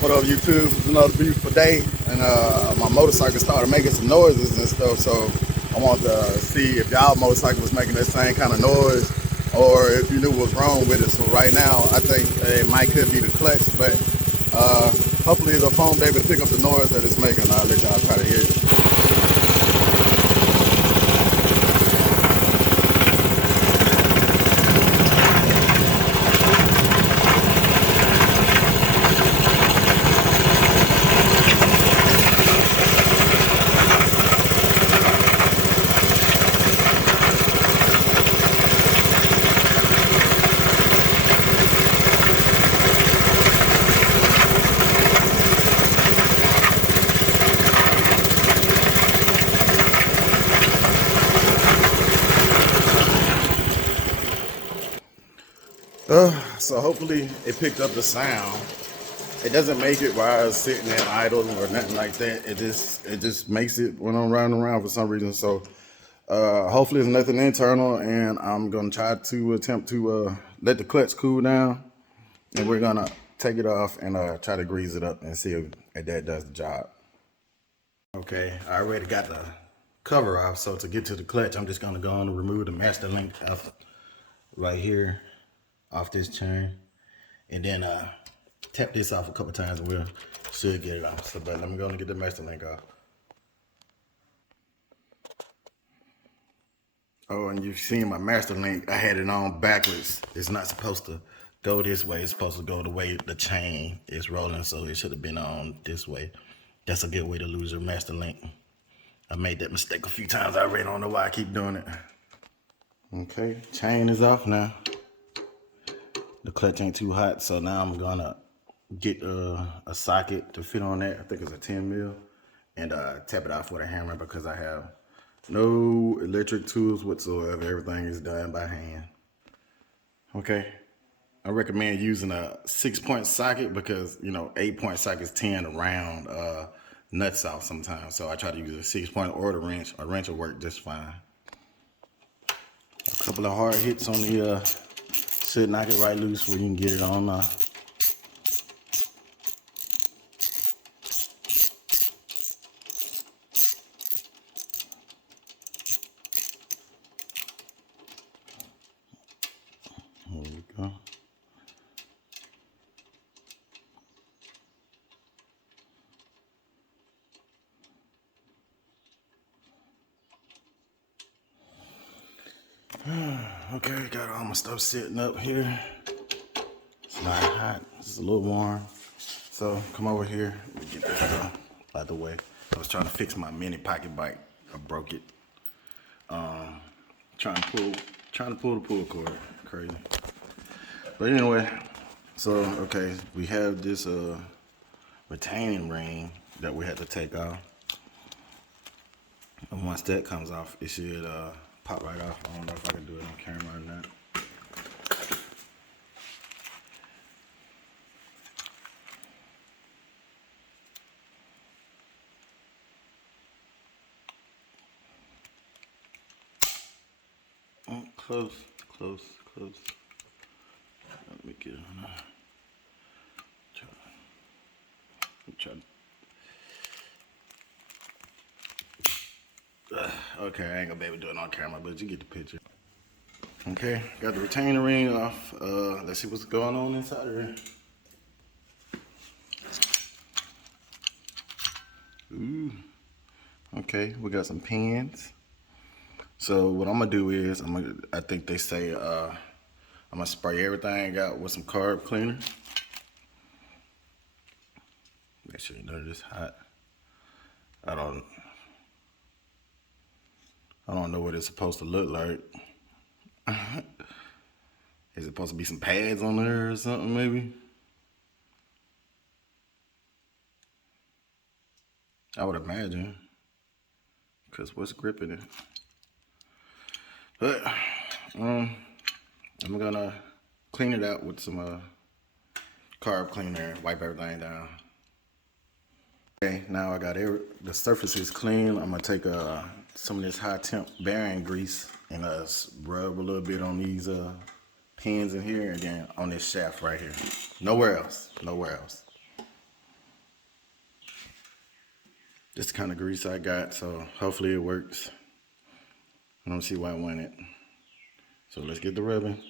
What up, YouTube? It's another beautiful day, and my motorcycle started making some noises and stuff. So I wanted to see if y'all motorcycle was making that same kind of noise, or if you knew what was wrong with it. So right now, I think it might could be the clutch, but hopefully the phone will be able to pick up the noise that it's making. I'll let y'all try to hear it. So hopefully it picked up the sound. It doesn't make it while it's sitting there idle or nothing like that. It just makes it when I'm riding around for some reason. So hopefully it's nothing internal, and I'm gonna try to attempt to let the clutch cool down, and we're gonna take it off and try to grease it up and see if that does the job. Okay, I already got the cover off, so to get to the clutch, I'm just gonna go on and remove the master link off right here off this chain, and then tap this off a couple times and we should get it off. So, but let me go and get the master link off. Oh, and you've seen my master link. I had it on backwards. It's not supposed to go this way. It's supposed to go the way the chain is rolling. So it should have been on this way. That's a good way to lose your master link. I made that mistake a few times already. I don't know why I keep doing it. Okay, chain is off now. The clutch ain't too hot, so now I'm gonna get a socket to fit on that. I think it's a 10 mil, and tap it off with a hammer because I have no electric tools whatsoever. Everything is done by hand. Okay, I recommend using a 6-point socket because 8-point sockets tend to round nuts off sometimes. So I try to use a 6-point or the wrench. A wrench will work just fine. A couple of hard hits on the should knock it right loose where you can get it on. There we go. Okay, got all my stuff sitting up here. It's not hot, it's a little warm. So come over here, let me get this out of the way. I was trying to fix my mini pocket bike. I broke it. Trying to pull the pull cord. Crazy. But anyway, so okay, we have this retaining ring that we had to take off. And once that comes off, it should pop right off. I don't know if I can do it on camera or not. Oh, close. Let me get it on there. Okay, I ain't gonna be able to do it on camera, but you get the picture. Okay, got the retainer ring off. Let's see what's going on inside of there. Ooh. Okay, we got some pins. So what I'm gonna do is I think they say I'm gonna spray everything out with some carb cleaner. Make sure you know this hot. I don't know what it's supposed to look like. Is it supposed to be some pads on there or something maybe? I would imagine. Cause what's gripping it? But I'm gonna clean it out with some carb cleaner, wipe everything down. Okay, now I got the surface is clean. I'm gonna take some of this high temp bearing grease and rub a little bit on these pins in here and then on this shaft right here. Nowhere else. This the kind of grease I got, so hopefully it works. I don't see why I want it. So let's get the rubbing.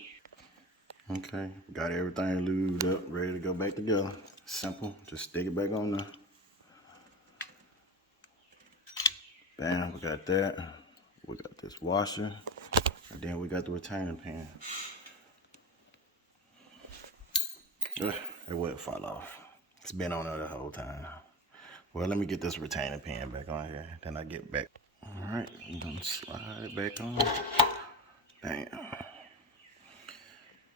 Okay, got everything lubed up, ready to go back together. Simple, just stick it back on there. Bam, we got that. We got this washer, and then we got the retaining pan. Ugh, it would fall off. It's been on there the whole time. Well, let me get this retaining pan back on here, then I get back. All right, I'm gonna slide it back on. Bam.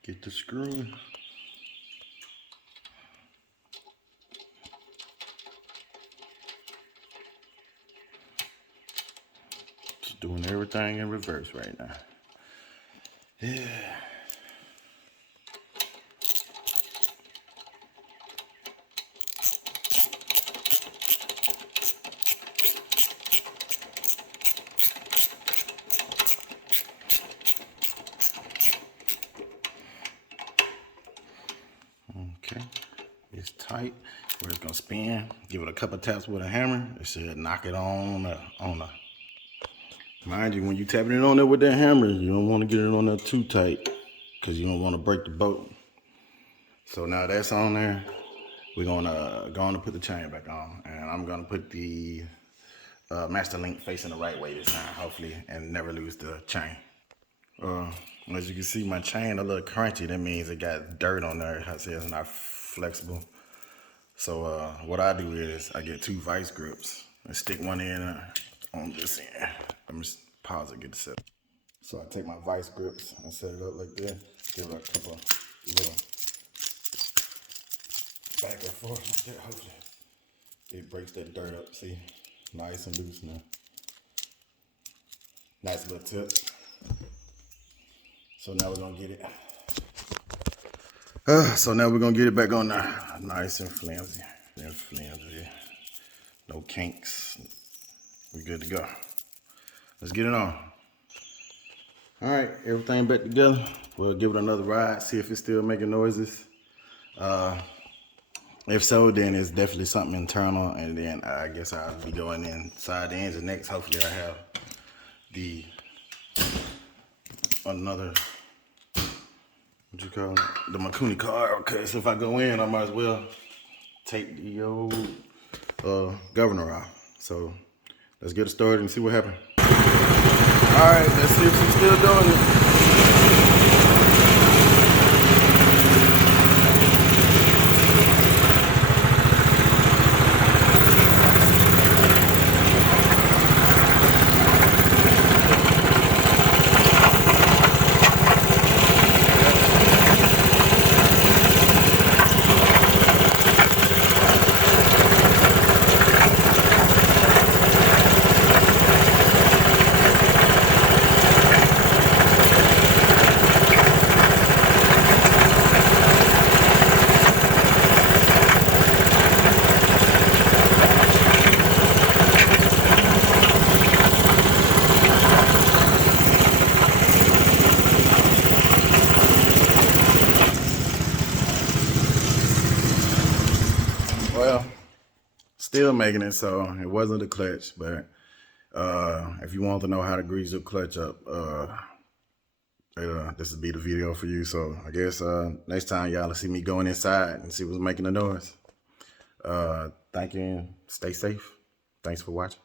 Get the screw. Just doing everything in reverse right now. Yeah. Okay, it's tight. Where it's gonna spin. Give it a couple taps with a hammer. It should knock it on the. Mind you, when you tapping it on there with that hammer, you don't want to get it on there too tight, because you don't want to break the bolt. So now that's on there. We're gonna put the chain back on, and I'm gonna put the master link facing the right way this time, hopefully, and never lose the chain. As you can see, my chain a little crunchy. That means it got dirt on there. I say it's not flexible. So what I do is I get 2 vice grips and stick one in on this end. Let me pause it, get it set. So I take my vice grips and set it up like that. Give it a couple little back and forth like that. Hopefully it breaks that dirt up. See, nice and loose now. Nice little tip. So now we're gonna get it. So now we're gonna get it back on there. Nice and flimsy. No kinks. We're good to go. Let's get it on. All right, everything back together. We'll give it another ride, see if it's still making noises. If so, then it's definitely something internal, and then I guess I'll be going inside the engine next. Hopefully I have another, what you call it? The Makuni car, because if I go in, I might as well take the old governor off. So let's get it started and see what happens. All right, let's see if she's still doing it. Well, still making it, so it wasn't a clutch, but if you want to know how to grease your clutch up, this will be the video for you. So I guess next time y'all will see me going inside and see what's making the noise. Thank you and stay safe. Thanks for watching.